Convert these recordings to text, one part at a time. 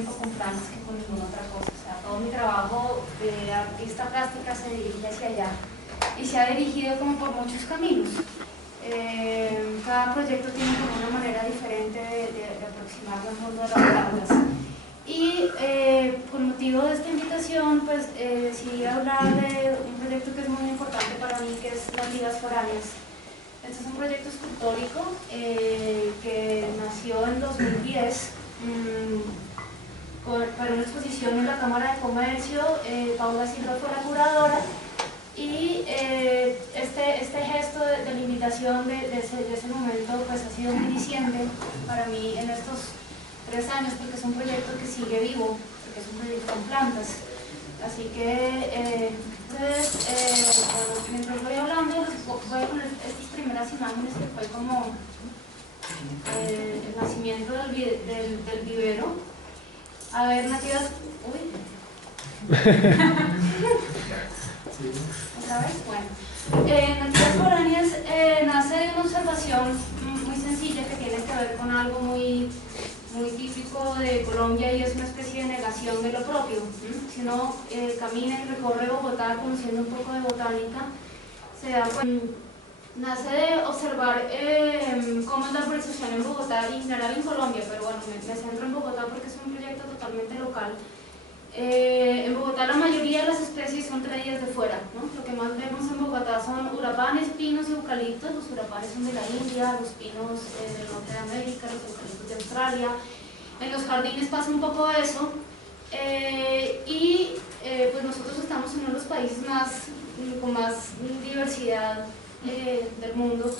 tiempo con plantas que con ninguna otra cosa. O sea, todo mi trabajo de artista plástica se dirige hacia allá y se ha dirigido como por muchos caminos. Cada proyecto tiene como una manera diferente de aproximarse al mundo de las plantas. Y con motivo de esta invitación, pues decidí hablar de un proyecto que es muy importante para mí, que es Nativas Foráneas. Este es un proyecto escultórico que nació en 2010 para una exposición en la Cámara de Comercio. Paula Silva fue la curadora y este gesto de la invitación de ese momento pues ha sido muy diciente para mí en estos 3 años, porque es un proyecto que sigue vivo, porque es un proyecto con plantas. Así que entonces, bueno, mientras voy hablando, voy a poner estas primeras imágenes que fue como el nacimiento del vivero. A ver, Nativas, uy. ¿Otra vez? Bueno. Nativas Foráneas nace de una observación muy sencilla que tiene que ver con algo muy típico de Colombia, y es una especie de negación de lo propio. Si uno camina y recorre Bogotá conociendo un poco de botánica, se da cuenta. Nace de observar cómo es la arborización en Bogotá y en general en Colombia, pero bueno, me centro en Bogotá porque es un proyecto totalmente local. En Bogotá la mayoría de las especies son traídas de fuera, ¿no? Lo que más vemos en Bogotá son urapanes, pinos y eucaliptos. Los urapanes son de la India, los pinos del norte de América, los eucaliptos de Australia. En los jardines pasa un poco eso, pues nosotros estamos en uno de los países con más diversidad del mundo,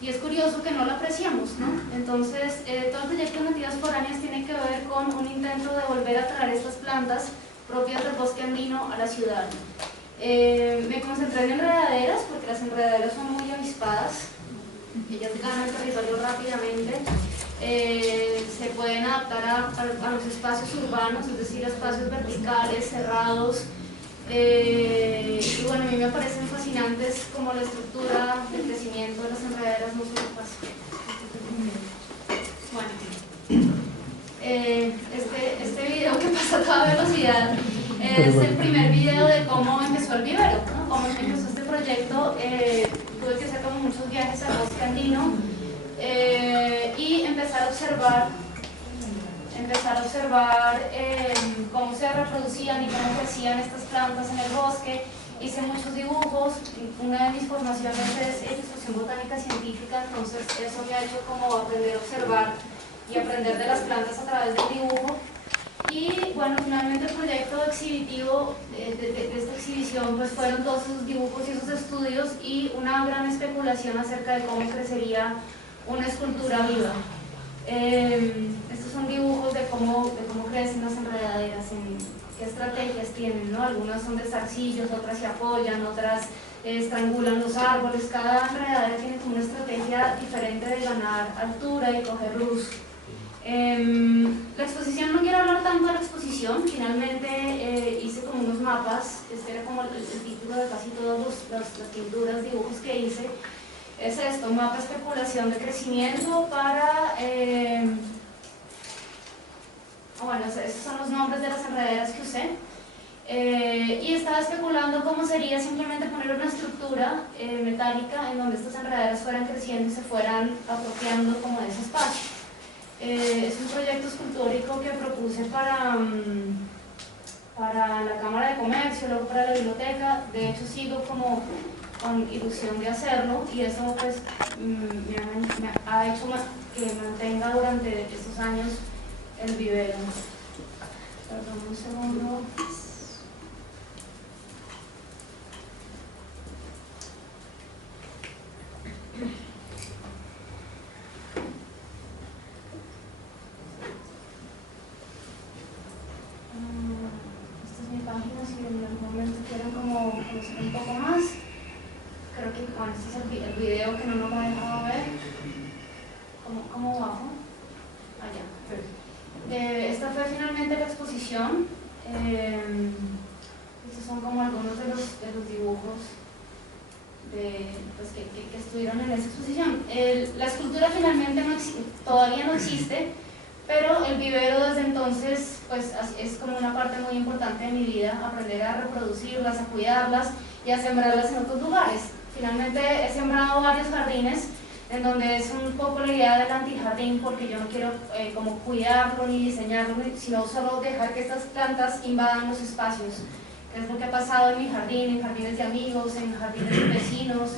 y es curioso que no la apreciamos, ¿no? Entonces, todo el proyecto de Nativas Foráneas tiene que ver con un intento de volver a traer estas plantas propias del bosque andino a la ciudad. Me concentré en enredaderas porque las enredaderas son muy avispadas, ellas ganan territorio rápidamente, se pueden adaptar a los espacios urbanos, es decir, a espacios verticales, cerrados. Y bueno, a mí me parecen fascinantes como la estructura de crecimiento de las enredaderas musicas. Bueno, este video que pasa a toda velocidad es el primer video de cómo empezó el vivero, ¿no? Cómo empezó este proyecto. Tuve que hacer como muchos viajes al bosque andino y empezar a observar cómo se reproducían y cómo crecían estas plantas en el bosque. Hice muchos dibujos. Una de mis formaciones es ilustración botánica científica, entonces eso me ha hecho como aprender a observar y aprender de las plantas a través del dibujo. Y bueno, finalmente el proyecto exhibitivo de esta exhibición pues fueron todos esos dibujos y esos estudios y una gran especulación acerca de cómo crecería una escultura viva. Estos son dibujos de cómo crecen las enredaderas, qué estrategias tienen, ¿no? Algunas son de zarcillos, otras se apoyan, otras estrangulan los árboles. Cada enredadera tiene como una estrategia diferente de ganar altura y coger luz. La exposición, no quiero hablar tanto de la exposición, finalmente hice como unos mapas. Este era como el título de casi todas las pinturas, dibujos que hice. Es esto, un mapa de especulación de crecimiento para... bueno, estos son los nombres de las enredaderas que usé. Y estaba especulando cómo sería simplemente poner una estructura metálica en donde estas enredaderas fueran creciendo y se fueran apropiando como de ese espacio. Es un proyecto escultórico que propuse para la Cámara de Comercio, luego para la biblioteca. De hecho sigo como con ilusión de hacerlo, y eso pues me ha hecho que mantenga durante estos años el vivero. Perdón un segundo. Esta es mi página, si en algún momento quieren como conocer un poco más. Creo que bueno, este es el video que no me ha dejado ver. ¿Cómo bajo? Allá. Esta fue finalmente la exposición. Estos son como algunos de los dibujos pues, que estuvieron en esa exposición. La escultura finalmente todavía no existe, pero el vivero desde entonces pues es como una parte muy importante de mi vida, aprender a reproducirlas, a cuidarlas y a sembrarlas en otros lugares. Finalmente he sembrado varios jardines en donde es un poco la idea del antijardín, porque yo no quiero como cuidarlo ni diseñarlo, sino solo dejar que estas plantas invadan los espacios. Es lo que ha pasado en mi jardín, en jardines de amigos, en jardines de vecinos.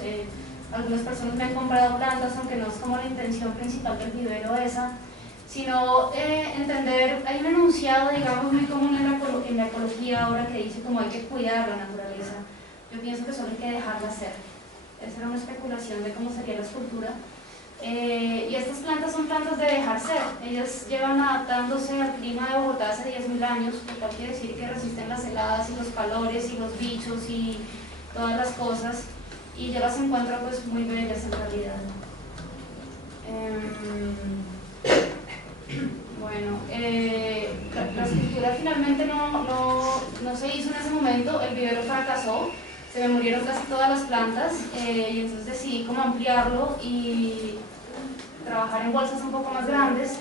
Algunas personas me han comprado plantas, aunque no es como la intención principal del vivero esa, sino entender, hay un enunciado, digamos, muy común en la ecología ahora que dice como hay que cuidar la naturaleza. Yo pienso que solo hay que dejarla ser. Esa era una especulación de cómo sería la escultura. Y estas plantas son plantas de dejar ser. Ellas llevan adaptándose al clima de Bogotá hace 10.000 años, lo cual quiere decir que resisten las heladas y los calores y los bichos y todas las cosas. Y yo las encuentro pues muy bellas en realidad. Bueno, la escultura finalmente no se hizo en ese momento, el vivero fracasó, se me murieron casi todas las plantas y entonces decidí como ampliarlo y trabajar en bolsas un poco más grandes.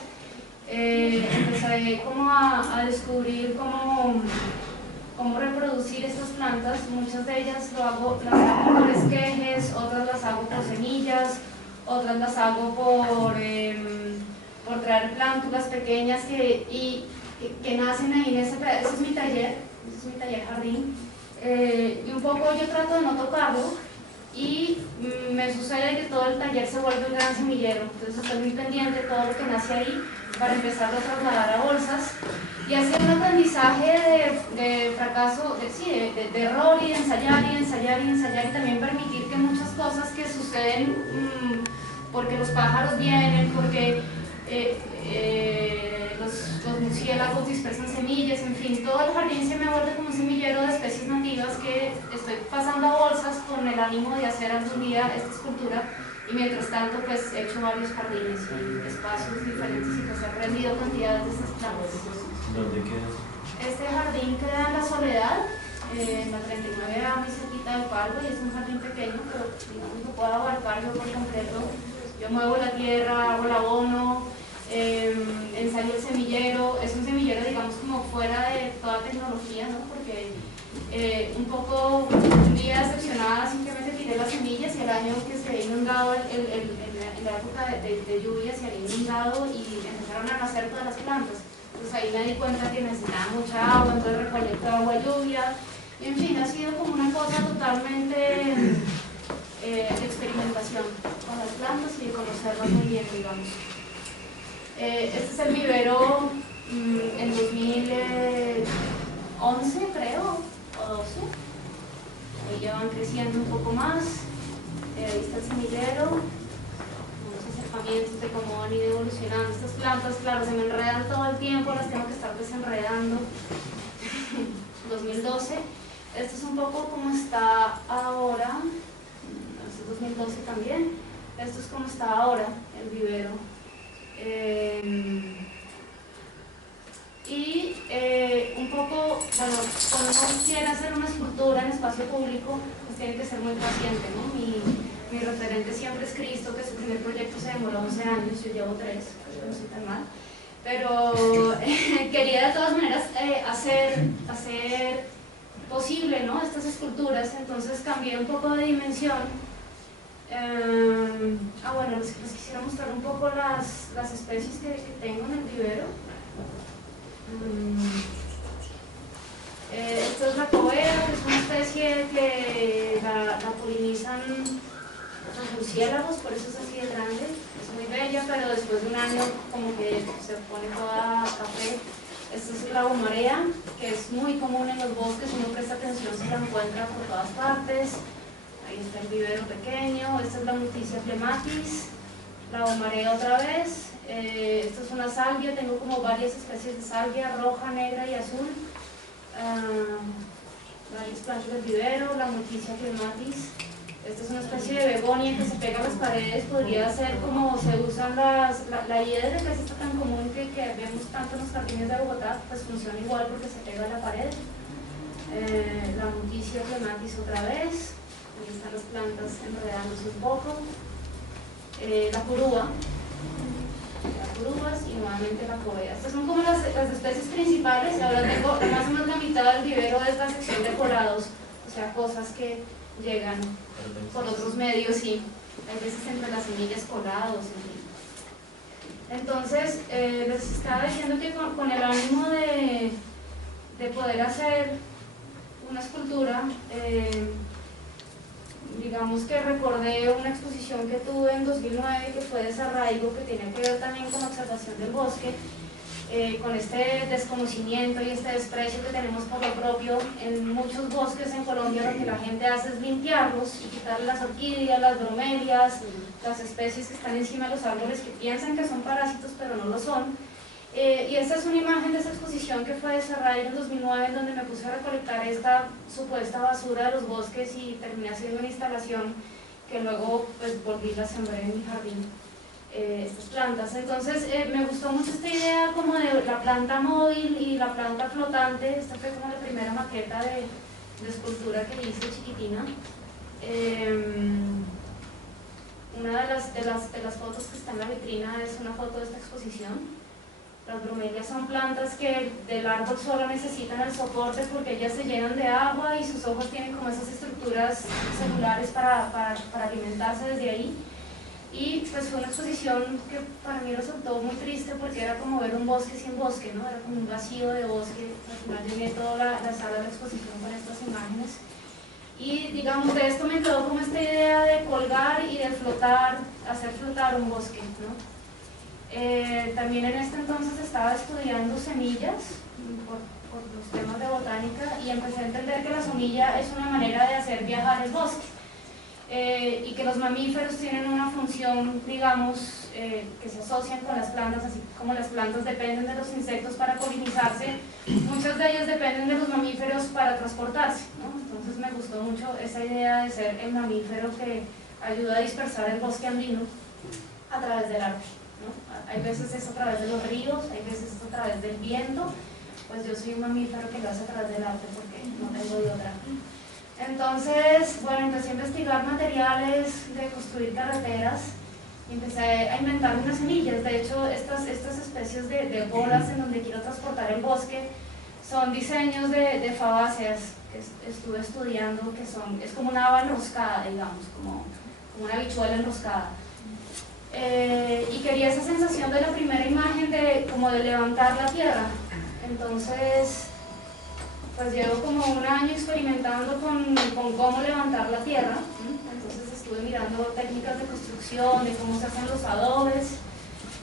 Empecé como a descubrir cómo reproducir estas plantas. Muchas de ellas las hago por esquejes, otras las hago por semillas, otras las hago por traer plántulas pequeñas que nacen ahí en ese es mi taller jardín. Y un poco yo trato de no tocarlo y me sucede que todo el taller se vuelve un gran semillero, entonces estoy muy pendiente de todo lo que nace ahí para empezarlo a trasladar a bolsas y hacer un aprendizaje de fracaso, de error y de ensayar y ensayar y ensayar y también permitir que muchas cosas que suceden porque los pájaros vienen, porque los murciélagos dispersan semillas, en fin, todo el jardín se me vuelve como un semillero de especies nativas que estoy pasando a bolsas con el ánimo de hacer algún día esta escultura y mientras tanto pues he hecho varios jardines y espacios diferentes y pues he aprendido cantidades de estas plantas. ¿Dónde queda? Este jardín queda en La Soledad, en la 39A, muy cerquita del Pargo, y es un jardín pequeño, pero digamos que puedo abarcar yo por completo. Yo muevo la tierra, hago el abono, ensayo el semillero. Es un semillero, digamos, como fuera de toda tecnología, ¿no? Porque un poco, un día decepcionada, simplemente tiré las semillas y el año que se había inundado, en la época de lluvia se había inundado y empezaron a nacer todas las plantas. Entonces ahí me di cuenta que necesitaba mucha agua, entonces recolecto agua, lluvia, y en fin, ha sido como una cosa totalmente de experimentación con las plantas y de conocerlas muy bien, digamos. Este es el vivero en 2011, creo, o 12. Ahí ya van creciendo un poco más. Ahí está el semillero. Unos acercamientos de cómo van a ir evolucionando. Estas plantas, claro, se me enredan todo el tiempo, las tengo que estar desenredando. 2012. Este es un poco como está ahora. Este es 2012 también. Esto es como está ahora el vivero. Un poco, bueno, cuando uno quiere hacer una escultura en espacio público, pues tiene que ser muy paciente, ¿no? Mi referente siempre es Cristo, que su primer proyecto se demoró 11 años, yo llevo 3, no estoy tan mal. Pero quería de todas maneras hacer posible, ¿no?, estas esculturas, entonces cambié un poco de dimensión. Bueno, les quisiera mostrar un poco las especies que tengo en el vivero. Esto es la covera, que es una especie que la polinizan los murciélagos, por eso es así de grande, es muy bella, pero después de un año como que se pone toda café. Esta es la bomarea, que es muy común en los bosques, uno presta atención, se la encuentra por todas partes. Ahí está el vivero pequeño. Esta es la Muticia flematis, la bomarea otra vez. Esta es una salvia, tengo como varias especies de salvia, roja, negra y azul. Varias plantas del vivero, la Muticia flematis. Esta es una especie de begonia que se pega a las paredes, podría ser como se usan la hiedra, que es tan común que vemos tanto en los jardines de Bogotá, pues funciona igual porque se pega a la pared. La Muticia flematis otra vez. Ahí están las plantas enredándose un poco. La curúa. las grúas y nuevamente la covea. Estas son como las especies principales, y ahora tengo más o menos la mitad del vivero es la sección de colados, o sea, cosas que llegan por otros medios y hay veces entre las semillas colados, en fin. Entonces, les estaba diciendo que con el ánimo de poder hacer una escultura, digamos que recordé una exposición que tuve en 2009 que fue Desarraigo, que tiene que ver también con la observación del bosque, con este desconocimiento y este desprecio que tenemos por lo propio en muchos bosques en Colombia. Lo que la gente hace es limpiarlos y quitarle las orquídeas, las bromelias, las especies que están encima de los árboles que piensan que son parásitos pero no lo son. Y esta es una imagen de esa exposición que fue Desarraigo en 2009, en donde me puse a recolectar esta supuesta basura de los bosques y terminé haciendo una instalación que luego pues volví y la sembré en mi jardín, estas plantas. Entonces me gustó mucho esta idea como de la planta móvil y la planta flotante. Esta fue como la primera maqueta de escultura que hice chiquitina. Una de las fotos que está en la vitrina es una foto de esta exposición. Las bromelias son plantas que del árbol solo necesitan el soporte porque ellas se llenan de agua y sus hojas tienen como esas estructuras celulares para alimentarse desde ahí. Y pues fue una exposición que para mí resultó muy triste porque era como ver un bosque sin bosque, ¿no? Era como un vacío de bosque. Al final llené toda la sala de la exposición con estas imágenes. Y digamos, de esto me quedó como esta idea de colgar y de flotar, hacer flotar un bosque, ¿no? También en este entonces estaba estudiando semillas por los temas de botánica y empecé a entender que la semilla es una manera de hacer viajar el bosque, y que los mamíferos tienen una función, digamos, que se asocian con las plantas, así como las plantas dependen de los insectos para polinizarse, muchas de ellas dependen de los mamíferos para transportarse, ¿no? Entonces me gustó mucho esa idea de ser el mamífero que ayuda a dispersar el bosque andino a través del arte, ¿no? Hay veces es a través de los ríos, hay veces es a través del viento. Pues yo soy un mamífero que lo hace a través del arte porque no tengo de otra. Entonces, bueno, empecé a investigar materiales de construir carreteras y empecé a inventar unas semillas. De hecho, estas especies de bolas en donde quiero transportar el bosque son diseños de fabáceas que estuve estudiando, que es como una haba enroscada, digamos, como una habichuela enroscada. Y quería esa sensación de la primera imagen como de levantar la tierra. Entonces, pues llevo como un año experimentando con cómo levantar la tierra. Entonces estuve mirando técnicas de construcción, de cómo se hacen los adobes.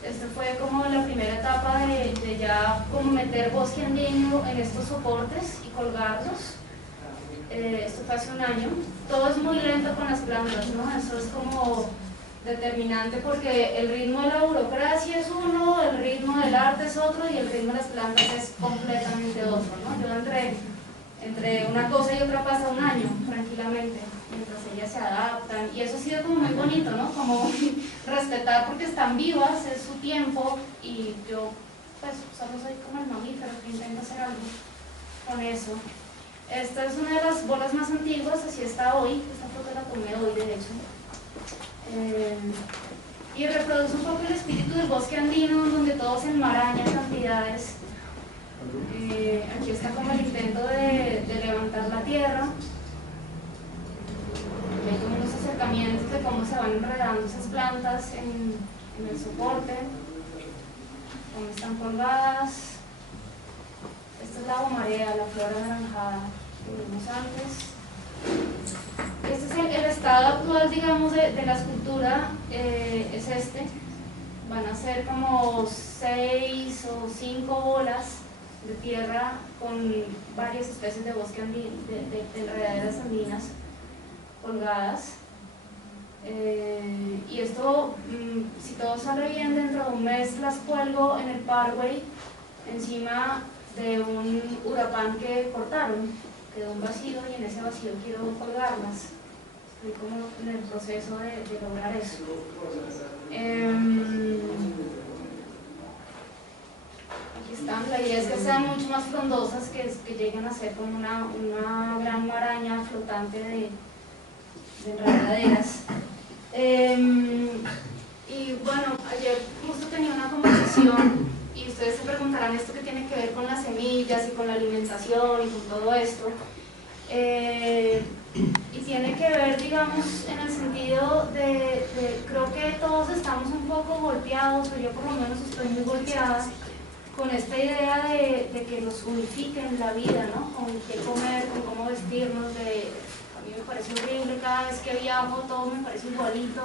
Esta fue como la primera etapa de ya como meter bosque andino en estos soportes y colgarlos. Esto fue hace un año. Todo es muy lento con las plantas, ¿no? Eso es como determinante porque el ritmo de la burocracia es uno, el ritmo del arte es otro y el ritmo de las plantas es completamente otro, ¿no? Yo entre una cosa y otra pasa un año tranquilamente mientras ellas se adaptan y eso ha sido como muy bonito, ¿no? Como respetar porque están vivas, es su tiempo y yo pues solo soy como el mamífero que intenta hacer algo con eso. Esta es una de las bolas más antiguas, así está hoy, esta foto la tomé hoy de hecho. Y reproduce un poco el espíritu del bosque andino donde todo se enmaraña en cantidades. Aquí está como el intento de levantar la tierra. Hay como unos acercamientos de cómo se van enredando esas plantas en el soporte, cómo están colgadas. Esta es la bomarea, la flor anaranjada que vimos antes. Este es el estado actual, digamos, de la escultura, es este. Van a ser como 6 o 5 bolas de tierra con varias especies de bosque andino, de enredaderas andinas colgadas. Y esto, si todo sale bien, dentro de un mes las cuelgo en el Parkway, encima de un huracán que cortaron. Quedó un vacío y en ese vacío quiero colgarlas. Estoy como en el proceso de lograr eso. Aquí están, la idea es que sean mucho más frondosas, que lleguen a ser como una gran maraña flotante de enredaderas. Y bueno, ayer justo tenía una conversación y ustedes se preguntarán esto que tiene que ver con las semillas y con la alimentación y con todo esto. Y tiene que ver, digamos, en el sentido de creo que todos estamos un poco golpeados, o yo por lo menos estoy muy golpeada con esta idea de que nos unifiquen la vida, ¿no? Con qué comer, con cómo vestirnos. A mí me parece horrible, cada vez que viajo todo me parece igualito.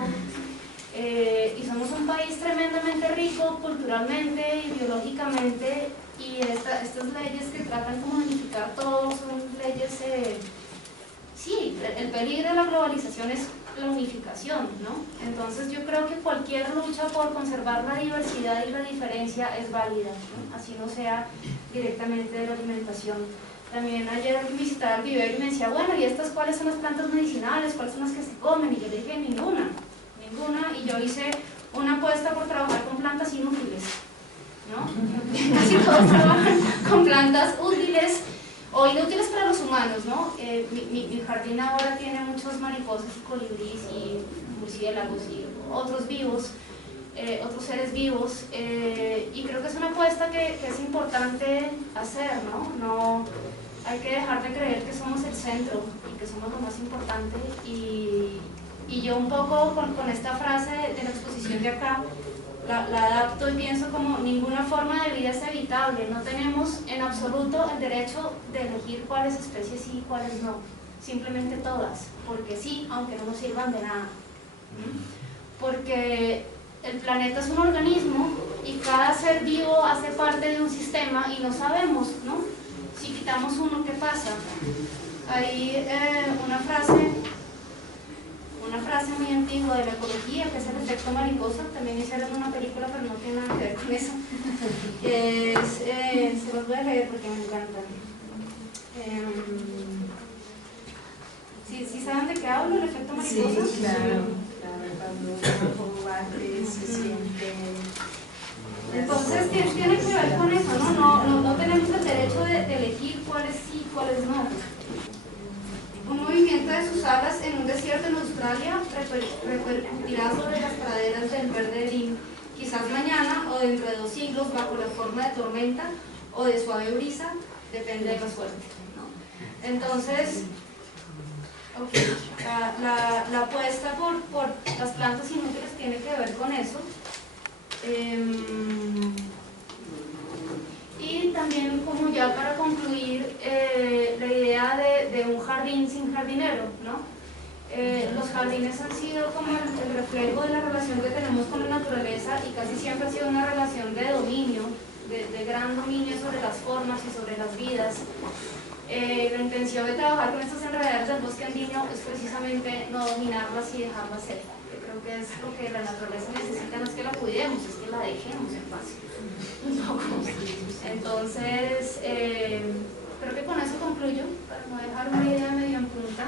Y somos un país tremendamente rico culturalmente y biológicamente, y estas leyes que tratan como de unificar todo son leyes, sí, el peligro de la globalización es la unificación, ¿no? Entonces yo creo que cualquier lucha por conservar la diversidad y la diferencia es válida, ¿no? Así no sea directamente de la alimentación. También ayer visitaba el vivero y me decía, bueno, ¿y estas cuáles son las plantas medicinales? ¿Cuáles son las que se comen? Y yo le dije, ninguna, y yo hice una apuesta por trabajar con plantas inútiles, ¿no? Casi todos trabajan con plantas útiles o inútiles para los humanos, ¿no? Mi jardín ahora tiene muchos mariposas y colibríes y murciélagos y otros vivos, otros seres vivos, y creo que es una apuesta que es importante hacer, ¿no? No hay que dejar de creer que somos el centro y que somos lo más importante, y yo un poco con esta frase de la exposición de acá la adapto y pienso como ninguna forma de vida es evitable, no tenemos en absoluto el derecho de elegir cuáles especies sí y cuáles no, simplemente todas, porque sí, aunque no nos sirvan de nada, porque el planeta es un organismo y cada ser vivo hace parte de un sistema y no sabemos, ¿no? Si quitamos uno, ¿qué pasa? Hay una frase muy antigua de la ecología, que es el efecto mariposa. También hicieron una película, pero no tiene nada que ver con eso. Se los voy a leer porque me encanta. ¿Sí saben de qué hablo, el efecto mariposa? Sí, claro. Cuando se siente... Entonces tiene que ver con eso, ¿no? No tenemos el derecho de elegir cuáles sí y cuáles no. Un movimiento de sus alas en un desierto en Australia repercutirá sobre las praderas del verde Lim, quizás mañana o dentro de 2 siglos bajo la forma de tormenta o de suave brisa, depende de la suerte, ¿no? Entonces, okay, la apuesta por las plantas inútiles tiene que ver con eso. Y también, como ya para concluir, la idea de un jardín sin jardinero, ¿no? Los jardines han sido como el reflejo de la relación que tenemos con la naturaleza, y casi siempre ha sido una relación de dominio, de gran dominio sobre las formas y sobre las vidas. La intención de trabajar con estas enredaderas del bosque andino es precisamente no dominarlas y dejarlas ser. Yo creo que es lo que la naturaleza necesita, no es que la cuidemos, es que la dejemos en paz. Entonces, creo que con eso concluyo, para no dejar una idea medio en punta.